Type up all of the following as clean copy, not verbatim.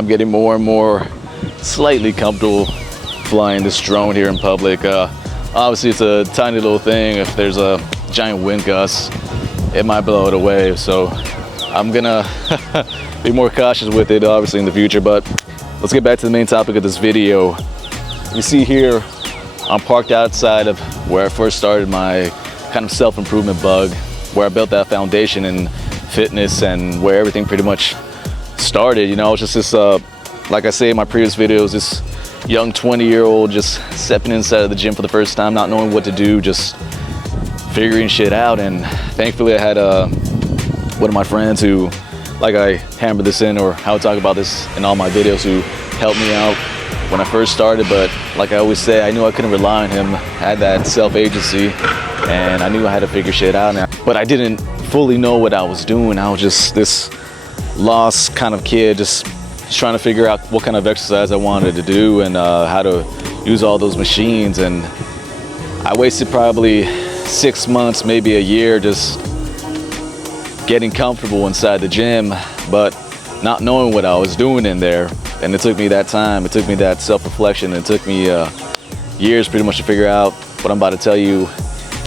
I'm getting more and more slightly comfortable flying this drone here in public. Obviously it's a tiny little thing. If there's a giant wind gust, it might blow it away. So I'm gonna be more cautious with it obviously in the future. But let's get back to the main topic of this video. You see here, I'm parked outside of where I first started my kind of self-improvement bug, where I built that foundation in fitness and where everything pretty much started. You know, I was just this, like I say in my previous videos, this young 20-year-old just stepping inside of the gym for the first time, not knowing what to do, just figuring shit out. And thankfully I had one of my friends who, like I hammered this in, or I would talk about this in all my videos, who helped me out when I first started. But like I always say, I knew I couldn't rely on him. I had that self-agency and I knew I had to figure shit out now. But I didn't fully know what I was doing. I was just this lost kind of kid, just trying to figure out what kind of exercise I wanted to do and how to use all those machines. And I wasted probably 6 months, maybe a year, just getting comfortable inside the gym, but not knowing what I was doing in there. And it took me that time, it took me that self-reflection, it took me years pretty much to figure out what I'm about to tell you.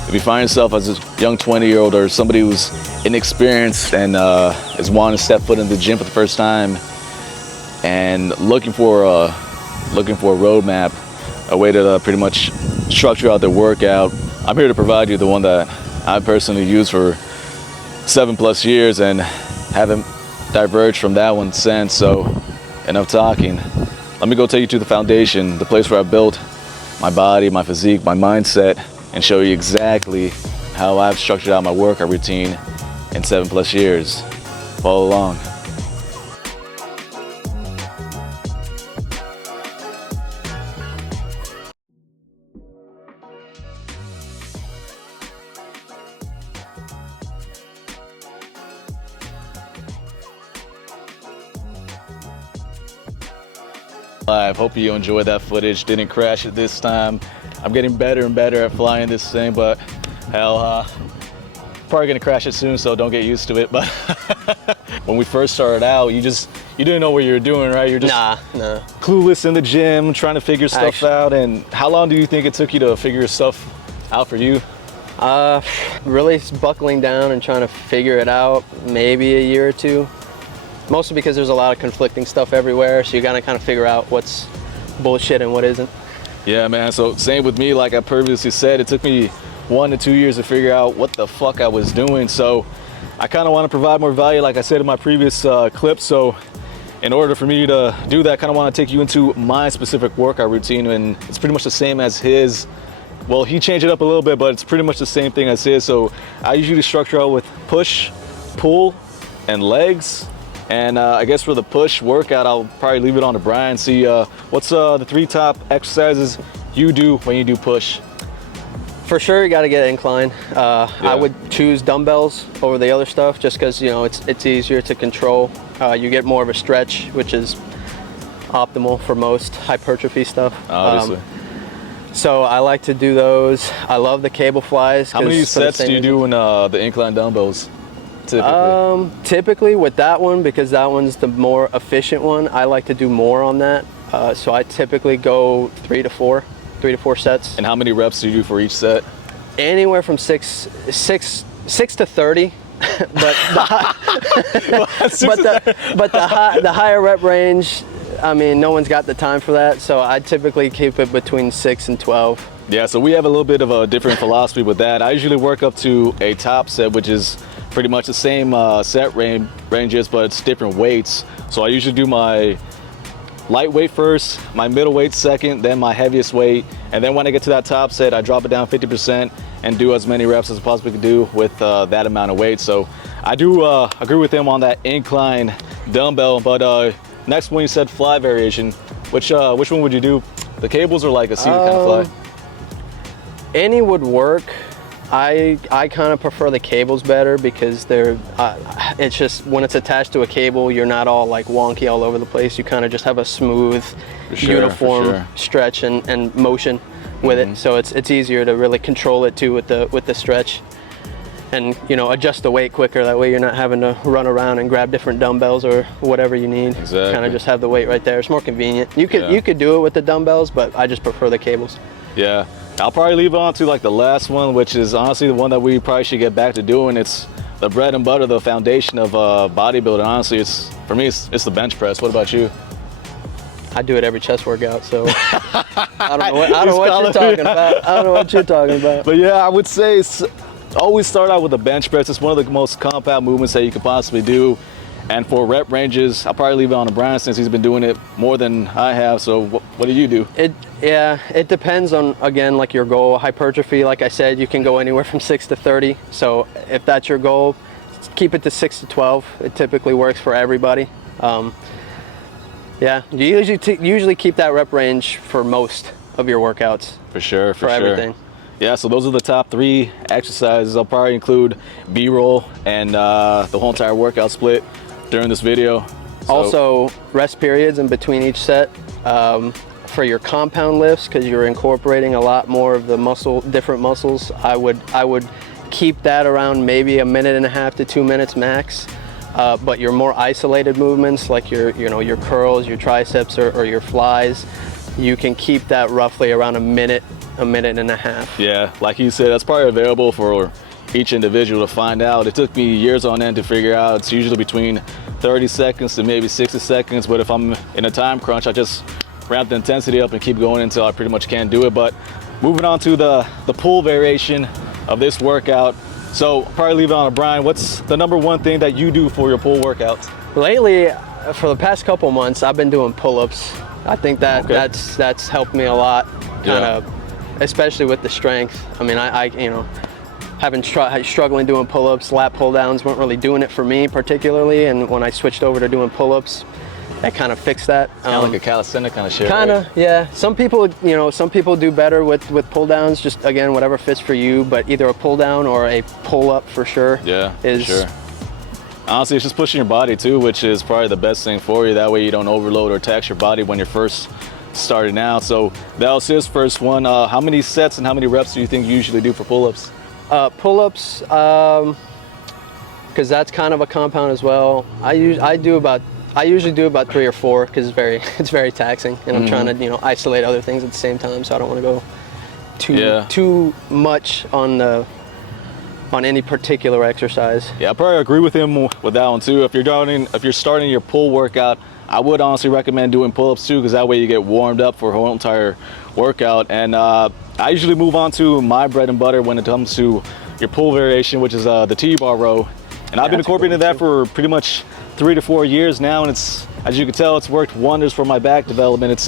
If you find yourself as a young 20-year-old or somebody who's inexperienced and is wanting to step foot in the gym for the first time and looking for a roadmap, a way to pretty much structure out their workout, I'm here to provide you the one that I personally use for 7+ years and haven't diverged from that one since. So enough talking. Let me go take you to the foundation, the place where I built my body, my physique, my mindset, and show you exactly how I've structured out my workout routine in 7+ years. Follow along. I hope you enjoyed that footage. Didn't crash it this time. I'm getting better and better at flying this thing, but hell, probably gonna crash it soon, so don't get used to it. But when we first started out, you didn't know what you were doing, right? You're just clueless in the gym, trying to figure stuff out. And how long do you think it took you to figure stuff out for you? Really buckling down and trying to figure it out, maybe a year or two. Mostly because there's a lot of conflicting stuff everywhere, so you gotta kind of figure out what's bullshit and what isn't. Yeah, man, so same with me. Like I previously said, it took me 1 to 2 years to figure out what the fuck I was doing. So I kind of want to provide more value, like I said in my previous clip. So in order for me to do that, I kind of want to take you into my specific workout routine, and it's pretty much the same as his. Well, he changed it up a little bit, but it's pretty much the same thing as his. So I usually structure out with push, pull, and legs. And I guess for the push workout, I'll probably leave it on to Brian. See, what's the 3 top exercises you do when you do push? For sure, you got to get incline. I would choose dumbbells over the other stuff, just because, you know, it's easier to control. You get more of a stretch, which is optimal for most hypertrophy stuff. Obviously. So I like to do those. I love the cable flies. How many sets do you do in the incline dumbbells? Typically? Typically with that one, because that one's the more efficient one, I like to do more on that. So I typically go 3 to 4 sets. And how many reps do you do for each set? Anywhere from 6 to 30. But the higher rep range, I mean, no one's got the time for that. So I typically keep it between 6 and 12. Yeah, so we have a little bit of a different philosophy with that. I usually work up to a top set, which is pretty much the same set ranges, but it's different weights. So I usually do my lightweight first, my middleweight second, then my heaviest weight. And then when I get to that top set, I drop it down 50% and do as many reps as I possibly can do with that amount of weight. So I do agree with him on that incline dumbbell. But next one, you said fly variation. Which one would you do? The cables or like a seated kind of fly? Any would work. I kind of prefer the cables better because they're, it's just when it's attached to a cable, you're not all like wonky all over the place. You kind of just have a smooth, uniform stretch and motion with it. So it's easier to really control it too with the stretch. and you know, adjust the weight quicker. That way you're not having to run around and grab different dumbbells or whatever you need. Exactly. Kind of just have the weight right there. It's more convenient. You could do it with the dumbbells, but I just prefer the cables. Yeah, I'll probably leave on to like the last one, which is honestly the one that we probably should get back to doing. It's the bread and butter, the foundation of bodybuilding. Honestly, it's for me, it's the bench press. What about you? I do it every chest workout, so I don't know what you're talking about. I don't know what you're talking about. But yeah, I would say always start out with the bench press. It's one of the most compound movements that you could possibly do. And for rep ranges, I'll probably leave it on to Brian since he's been doing it more than I have. So what do you do? It depends on, again, like your goal. Hypertrophy, like I said, you can go anywhere from 6 to 30. So if that's your goal, keep it to 6 to 12. It typically works for everybody. Yeah, you usually keep that rep range for most of your workouts. For sure, for everything. Yeah, so those are the top 3 exercises. I'll probably include B-roll and the whole entire workout split during this video. So, also, rest periods in between each set for your compound lifts, because you're incorporating a lot more of the different muscles. I would keep that around maybe 1.5 minutes to 2 minutes max. But your more isolated movements, like your curls, your triceps, or your flies, you can keep that roughly around 1 minute, 1.5 minutes. Yeah, like you said, that's probably available for each individual to find out. It took me years on end to figure out. It's usually between 30 seconds to maybe 60 seconds, but if I'm in a time crunch, I just ramp the intensity up and keep going until I pretty much can't do it. But moving on to the pull variation of this workout. So probably leave it on to Brian. What's the #1 thing that you do for your pull workouts? Lately, for the past couple months, I've been doing pull-ups. I think that's helped me a lot, kind of, especially with the strength. I mean, I struggling doing pull-ups, lat pull-downs weren't really doing it for me particularly, and when I switched over to doing pull-ups, that kind of fixed that. Kind of like a calisthenic kind of shit. Kind of, yeah. Some people do better with pull downs. Just again, whatever fits for you. But either a pull down or a pull up for sure. Yeah, for sure. Honestly, it's just pushing your body too, which is probably the best thing for you. That way you don't overload or tax your body when you're first starting out. So that was his first one. How many sets and how many reps do you think you usually do for pull-ups? Pull-ups, because that's kind of a compound as well. I usually do about 3 or 4 because it's very taxing, and I'm trying to isolate other things at the same time, so I don't want to go too much on any particular exercise. Yeah, I probably agree with him with that one too. If you're starting your pull workout, I would honestly recommend doing pull-ups too, because that way you get warmed up for a whole entire workout. And I usually move on to my bread and butter when it comes to your pull variation, which is the T-bar row. And I've been incorporating that for pretty much 3 to 4 years now, and it's, as you can tell, it's worked wonders for my back development. It's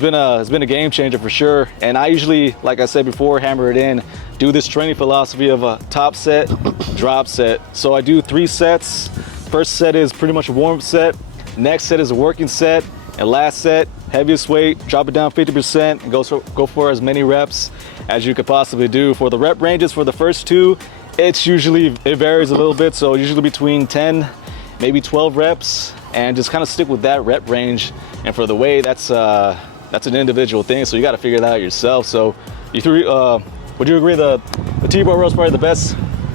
been a game changer for sure. And I usually, like I said before, hammer it in, do this training philosophy of a top set, drop set. So I do 3 sets. First set is pretty much a warm-up set. Next set is a working set, and last set, heaviest weight, drop it down 50%, and go for as many reps as you could possibly do. For the rep ranges for the first 2, it varies a little bit. So usually between 10, maybe 12 reps, and just kind of stick with that rep range. And for the weight, that's an individual thing, so you got to figure that out yourself. So would you agree the T-bar row is probably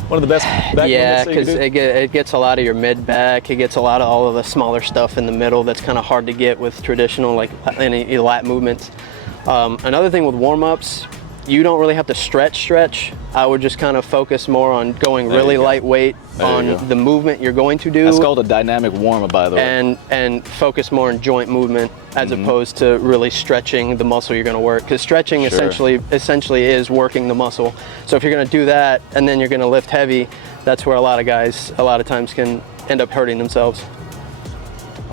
one of the best back yeah, because it gets a lot of your mid back. It gets a lot of all of the smaller stuff in the middle that's kind of hard to get with traditional, like any lat movements. Another thing with warm-ups, you don't really have to stretch. I would just kind of focus more on going really lightweight on the movement you're going to do. That's called a dynamic warm-up, by the way. And focus more on joint movement as opposed to really stretching the muscle you're going to work. Because stretching essentially is working the muscle. So if you're going to do that and then you're going to lift heavy, that's where a lot of guys a lot of times can end up hurting themselves.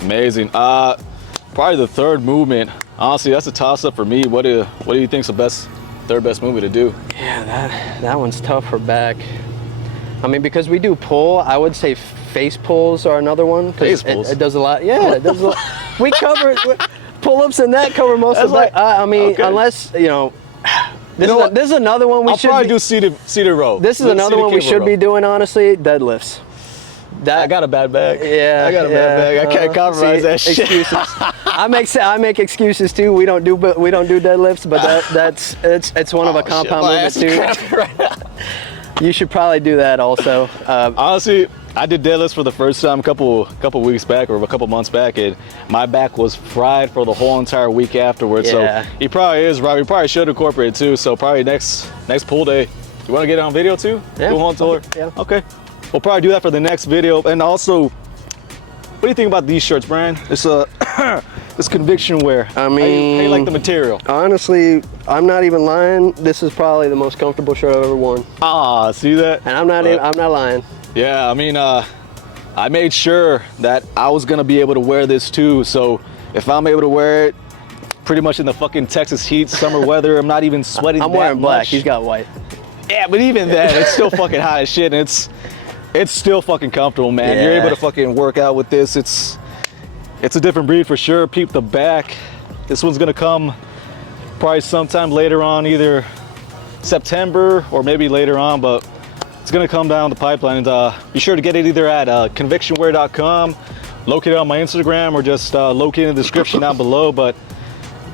Amazing. Probably the third movement. Honestly, that's a toss-up for me. What do you think's the third best movement to do? Yeah, that one's tough for back. I mean, because we do pull, I would say face pulls are another one. Face pulls? It does a lot. Yeah, it does a lot. We cover pull-ups and that cover most of that. I mean, unless, this is another one I'll probably do seated row. This is another one we should be doing, honestly, deadlifts. I got a bad back. Yeah, I got a bad back. I can't compromise that shit. Excuses. I make excuses too. We don't do deadlifts, but it's one of a compound movement too. You should probably do that also. Honestly, I did deadlifts for the first time a couple weeks back or a couple months back, and my back was fried for the whole entire week afterwards. Yeah. So he probably is right. We probably should incorporate it too. So probably next pull day. You want to get it on video too? Yeah. Go on tour? Yeah. Okay. We'll probably do that for the next video. And also, what do you think about these shirts, Brian? It's this conviction wear. I mean, how you like the material? Honestly, I'm not even lying. This is probably the most comfortable shirt I've ever worn. Ah, see that? And I'm not lying. Yeah, I mean, I made sure that I was gonna be able to wear this too. So if I'm able to wear it, pretty much in the fucking Texas heat, summer weather, I'm not even sweating. I'm wearing black. He's got white. Yeah, but even then, it's still fucking hot as shit, and it's still fucking comfortable, man. Yeah. You're able to fucking work out with this. It's a different breed for sure. Peep the back. This one's gonna come probably sometime later on, either September or maybe later on, but it's gonna come down the pipeline. And be sure to get it either at convictionwear.com, located on my Instagram, or just located in the description down below. But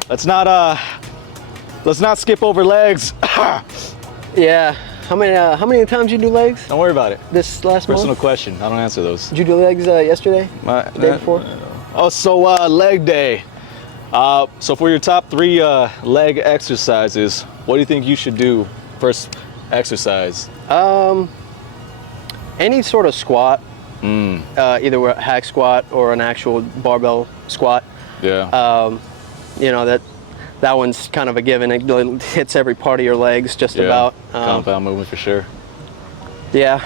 let's not skip over legs. Yeah. How many times you do legs Don't worry about it. this last Personal month? question. I don't answer those. Did you do legs yesterday? The day before? Oh, so leg day. So for your top 3 leg exercises, what do you think you should do first exercise? Any sort of squat, either a hack squat or an actual barbell squat. Yeah. You know, that one's kind of a given. It hits every part of your legs just about. Compound movement for sure. Yeah.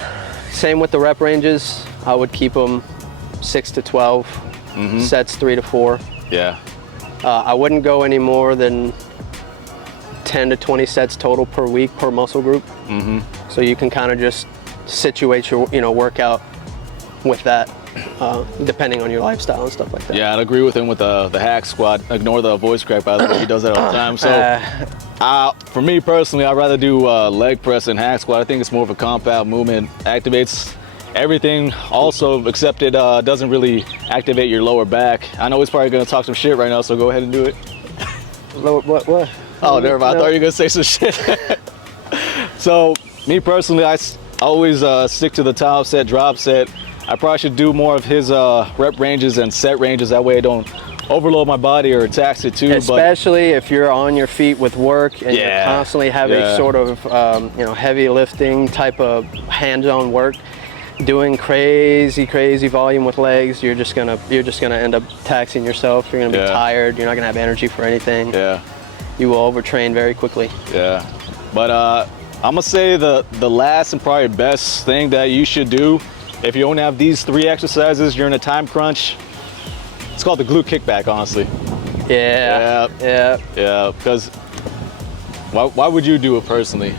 Same with the rep ranges. I would keep them 6 to 12, sets 3 to 4. Yeah. I wouldn't go any more than 10 to 20 sets total per week per muscle group. So you can kind of just situate your workout with that, depending on your lifestyle and stuff like that. Yeah, I'd agree with him with the hack squat. Ignore the voice crack, by the way. He does that all the time. So for me personally, I'd rather do leg press and hack squat. I think it's more of a compound movement. Activates everything also, except it doesn't really activate your lower back. I know he's probably gonna talk some shit right now, so go ahead and do it. What? Oh, never mind. I thought you were gonna say some shit. So me personally, I always stick to the top set, drop set. I probably should do more of his rep ranges and set ranges. That way I don't overload my body or tax it too. Especially if you're on your feet with work and you're constantly having sort of heavy lifting type of hands-on work, doing crazy volume with legs, you're just gonna end up taxing yourself. You're gonna be tired. You're not gonna have energy for anything. Yeah. You will overtrain very quickly. Yeah. But I'm gonna say the last and probably best thing that you should do if you only have these 3 exercises, you're in a time crunch. It's called the glute kickback, honestly. Yeah. Because why would you do it personally?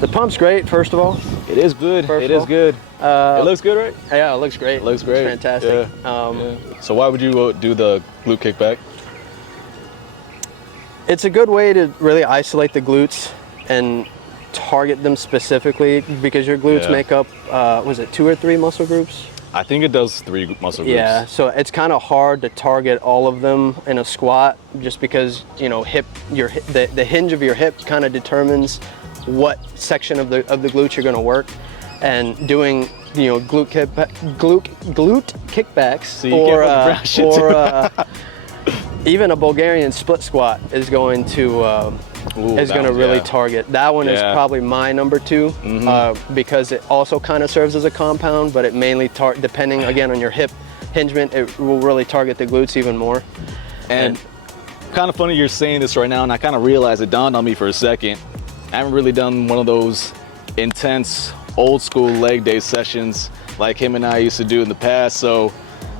The pump's great, first of all. It is good. It is good. It looks good, right? Yeah, it looks great. It looks great. It's fantastic. So why would you do the glute kickback? It's a good way to really isolate the glutes and target them specifically, because your glutes make up, was it 2 or 3 muscle groups? I think it does 3 muscle groups. Yeah, so it's kind of hard to target all of them in a squat, just because the hinge of your hip kind of determines what section of the glutes you're going to work, and doing glute kickbacks or even a Bulgarian split squat is going to really target. That one is probably my number 2, because it also kind of serves as a compound, but it mainly depending again on your hip hingement, it will really target the glutes even more. And kind of funny you're saying this right now, and I kind of realized, it dawned on me for a second. I haven't really done one of those intense old school leg day sessions like him and I used to do in the past. So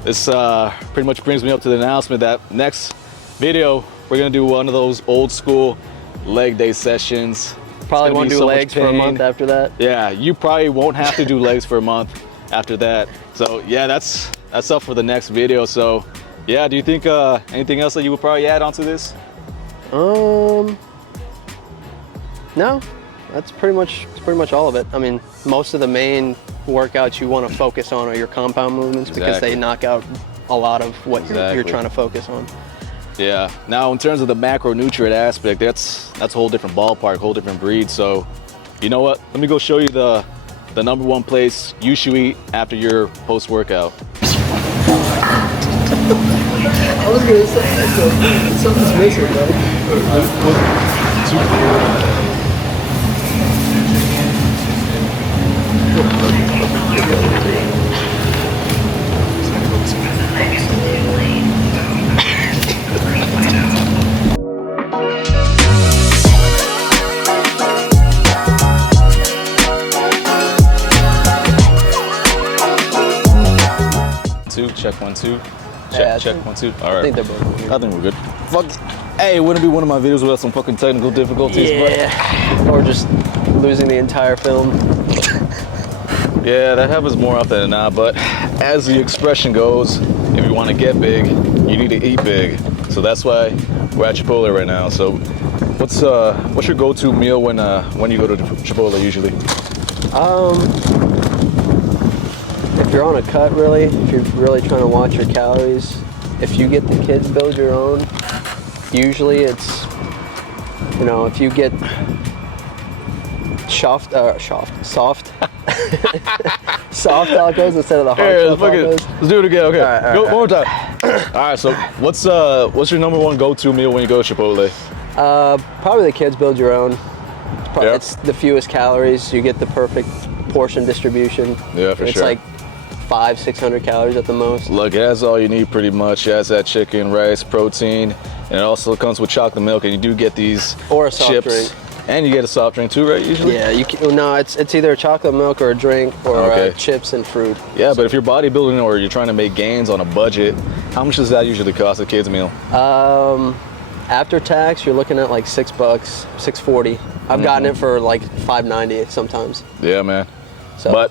this pretty much brings me up to the announcement that next video we're gonna do one of those old school leg day sessions. Probably won't do legs for a month after that. Yeah, you probably won't have to do legs for a month after that. So yeah, that's up for the next video. So yeah, do you think anything else that you would probably add onto this? No, that's pretty much all of it. I mean, most of the main workouts you want to focus on are your compound movements, because they knock out a lot of what you're trying to focus on. Yeah. Now, in terms of the macronutrient aspect, that's a whole different ballpark, whole different breed. So You know what? Let me go show you the number one place you should eat after your post-workout. I was gonna say something's missing, bro. Check 1 2. Yeah, Check 1 2. All right. I think they're both here. I think we're good. Fuck. Hey, wouldn't it be one of my videos without some fucking technical difficulties? Yeah. Or just losing the entire film. Yeah, that happens more often than not. But as the expression goes, if you want to get big, you need to eat big. So that's why we're at Chipotle right now. So what's your go-to meal when you go to Chipotle usually? If you're on a cut, really, if you're really trying to watch your calories, if you get the kids build your own, usually it's, you know, if you get soft soft tacos instead of the hard shell tacos. Let's do it again. Okay, all right, go one more time. All right. So what's your number one go-to meal when you go to Chipotle? Probably the kids build your own. Yeah. It's the fewest calories. You get the perfect portion distribution. Yeah, for it's sure. Like 500-600 calories at the most. Look, it has all you need pretty much. It has that chicken, rice, protein, and it also comes with chocolate milk. And you do get these or a soft chips, drink. and you get a soft drink too, right? Usually. Yeah, no, it's either chocolate milk or a drink or chips and fruit. Yeah, but if you're bodybuilding or you're trying to make gains on a budget, how much does that usually cost a kid's meal? After tax, you're looking at like $6, $6.40. I've gotten it for like $5.90 sometimes. Yeah, man. So. But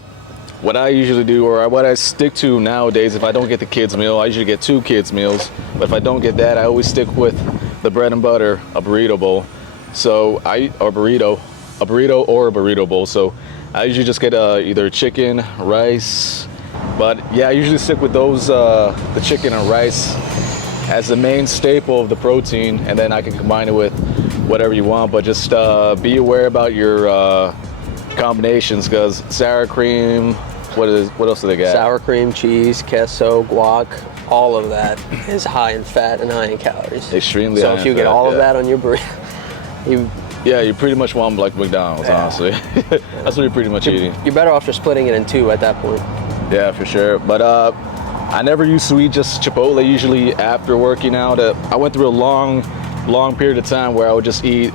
what I usually do, or what I stick to nowadays, if I don't get the kids meal, I usually get 2 kids meals. But if I don't get that, I always stick with the bread and butter, a burrito bowl. So a burrito or a burrito bowl. So I usually just get either chicken, rice. But yeah, I usually stick with those, the chicken and rice as the main staple of the protein, and then I can combine it with whatever you want. But just be aware about your combinations, because sour cream, what else do they got? Sour cream, cheese, queso, guac, all of that is high in fat and high in calories. Extremely so high in if you fat, get all of that on your burrito, you pretty much want like McDonald's, honestly. That's what you're pretty much eating. You're better off just splitting it in 2 at that point. Yeah, for sure. But I never used to eat just Chipotle. Usually after working out, I went through a long period of time where I would just eat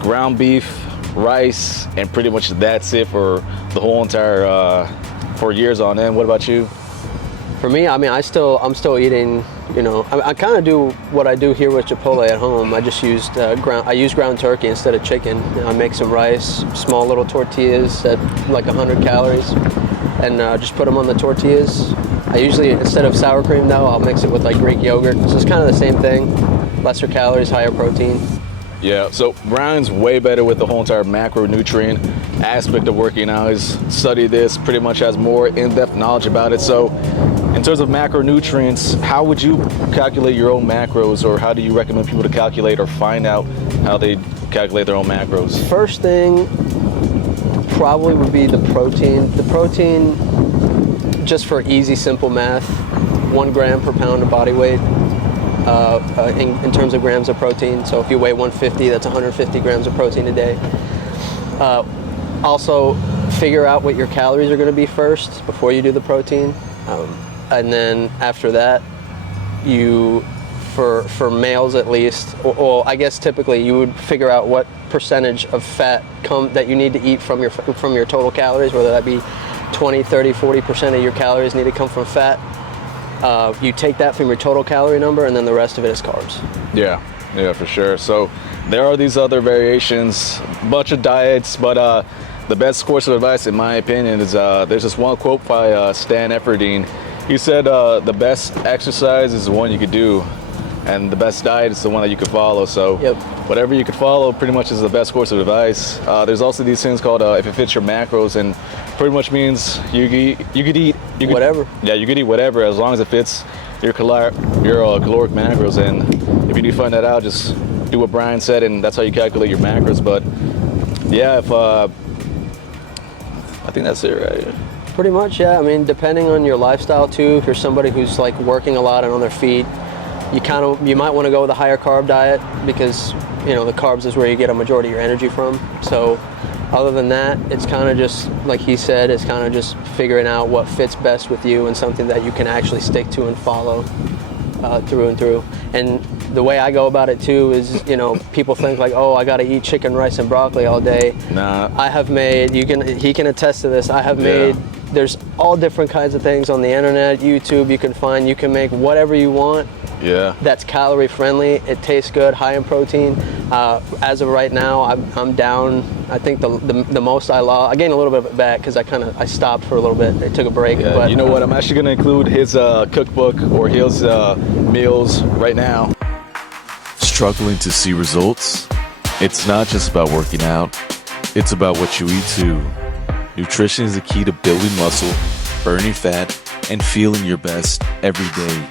ground beef, rice, and pretty much that's it for the whole entire 4 years on end. What about you? For me, I mean, I'm still eating. You know, I kind of do what I do here with Chipotle at home. I just used ground turkey instead of chicken. I make some rice, small little tortillas at like 100 calories, and just put them on the tortillas. I usually, instead of sour cream though, I'll mix it with like Greek yogurt. So it's kind of the same thing, lesser calories, higher protein. Yeah, so Brian's way better with the whole entire macronutrient aspect of working out. He's studied this, pretty much has more in-depth knowledge about it. So in terms of macronutrients, how would you calculate your own macros, or how do you recommend people to calculate or find out how they calculate their own macros? First thing probably would be the protein. The protein, just for easy, simple math, 1 gram per pound of body weight. In terms of grams of protein. So if you weigh 150, that's 150 grams of protein a day. Also, figure out what your calories are going to be first before you do the protein. And then after that, for males at least, or I guess typically you would figure out what percentage of fat that you need to eat from your total calories, whether that be 20, 30, 40% of your calories need to come from fat. You take that from your total calorie number, and then the rest of it is carbs. Yeah, for sure. So there are these other variations, bunch of diets, but the best course of advice, in my opinion, is there's this one quote by Stan Efferdine. He said, the best exercise is the one you could do, and the best diet is the one that you could follow. So whatever you could follow pretty much is the best course of advice. There's also these things called if it fits your macros, and pretty much means you could eat whatever. Yeah, you could eat whatever as long as it fits your caloric macros. And if you do find that out, just do what Brian said, and that's how you calculate your macros. But yeah, I think that's it, right? Pretty much, yeah. I mean, depending on your lifestyle too. If you're somebody who's like working a lot and on their feet, you might want to go with a higher carb diet because the carbs is where you get a majority of your energy from. So other than that, it's kind of just like he said, it's kind of just figuring out what fits best with you and something that you can actually stick to and follow through and through. And the way I go about it too is, people think like, oh, I got to eat chicken, rice, and broccoli all day. Nah. I have made, he can attest to this, I have made, there's all different kinds of things on the internet, YouTube, you can make whatever you want. Yeah. That's calorie friendly. It tastes good, high in protein. As of right now, I'm down. I think the most I lost, I gained a little bit of it back because I stopped for a little bit. I took a break. Yeah, but you know what? I'm actually going to include his cookbook or his meals right now. Struggling to see results? It's not just about working out. It's about what you eat too. Nutrition is the key to building muscle, burning fat, and feeling your best every day.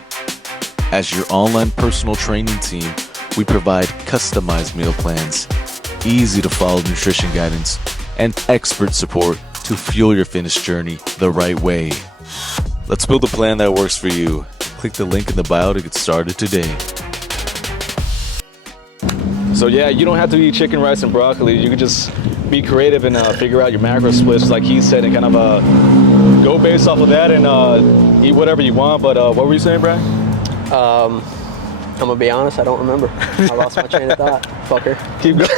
As your online personal training team, we provide customized meal plans, easy to follow nutrition guidance, and expert support to fuel your fitness journey the right way. Let's build a plan that works for you. Click the link in the bio to get started today. So yeah, you don't have to eat chicken, rice, and broccoli. You can just be creative and figure out your macro splits like he said and kind of go based off of that and eat whatever you want. But what were you saying, Brian? I'm gonna be honest, I don't remember. I lost my train of thought, fucker. Keep going.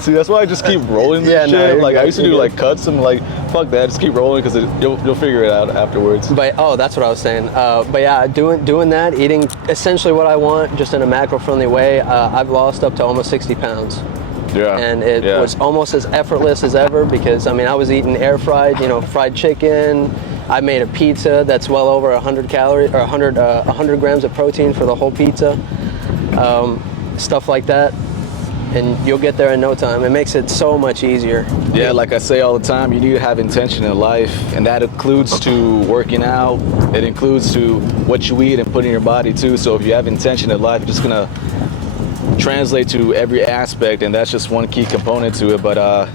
See, that's why I just keep rolling this shit. Like I used to do like cuts and like fuck that, just keep rolling because you'll figure it out afterwards. But that's what I was saying. But yeah, doing that, eating essentially what I want, just in a macro friendly way. I've lost up to almost 60 pounds. Yeah. And it was almost as effortless as ever because I was eating air fried, fried chicken. I made a pizza that's well over 100 calories or 100 grams of protein for the whole pizza. Stuff like that. And you'll get there in no time. It makes it so much easier. Yeah, like I say all the time, you need to have intention in life, and that includes to working out. It includes to what you eat and put in your body too. So if you have intention in life, it's just gonna translate to every aspect, and that's just one key component to it. But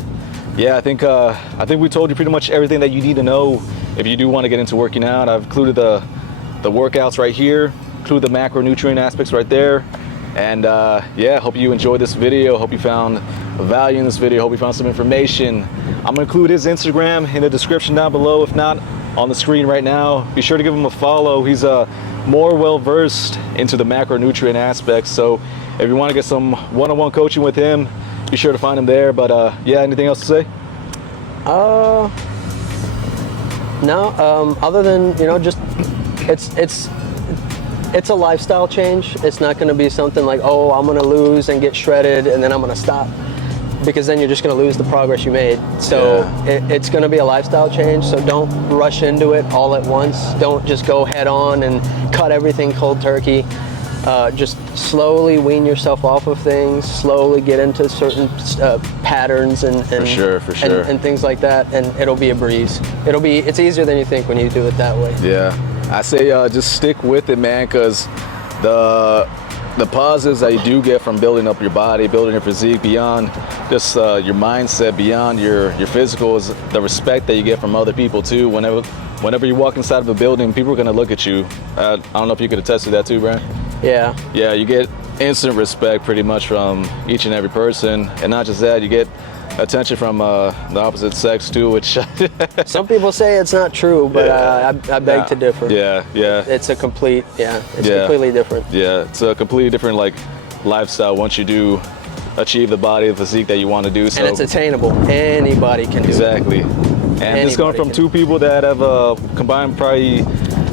yeah, I think we told you pretty much everything that you need to know if you do want to get into working out. I've included the workouts right here, include the macronutrient aspects right there. And yeah, hope you enjoyed this video. Hope you found value in this video. Hope you found some information. I'm gonna include his Instagram in the description down below, if not on the screen right now. Be sure to give him a follow. He's more well-versed into the macronutrient aspects. So if you want to get some one-on-one coaching with him, be sure to find him there. But yeah, anything else to say? No, other than, just it's a lifestyle change. It's not going to be something like, oh, I'm going to lose and get shredded and then I'm going to stop, because then you're just going to lose the progress you made. So it's going to be a lifestyle change. So don't rush into it all at once. Don't just go head on and cut everything cold turkey. Just slowly wean yourself off of things, slowly get into certain patterns and for sure. and things like that, and it'll be a breeze. It's easier than you think when you do it that way. Yeah, I say just stick with it, man, because the positives that you do get from building up your body, building your physique, beyond just your mindset, beyond your physical, is the respect that you get from other people too. Whenever you walk inside of a building, people are gonna look at you. I don't know if you could attest to that too, Brian. Yeah. Yeah, you get instant respect pretty much from each and every person, and not just that, you get attention from the opposite sex too, which some people say it's not true, but I beg to differ. Yeah. It's completely different. Yeah, it's a completely different lifestyle once you do achieve the body, the physique that you want to do. So. And it's attainable. Anybody can do it. Exactly. And this coming from two people that have combined probably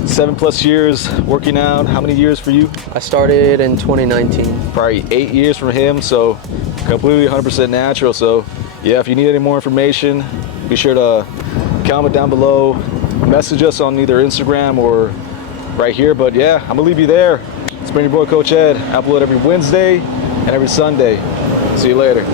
7+ years working out. How many years for you? I started in 2019. Probably 8 years from him, so completely 100% natural. So yeah, if you need any more information, be sure to comment down below, message us on either Instagram or right here. But yeah, I'm gonna leave you there. It's been your boy Coach Ed. I upload every Wednesday and every Sunday. See you later.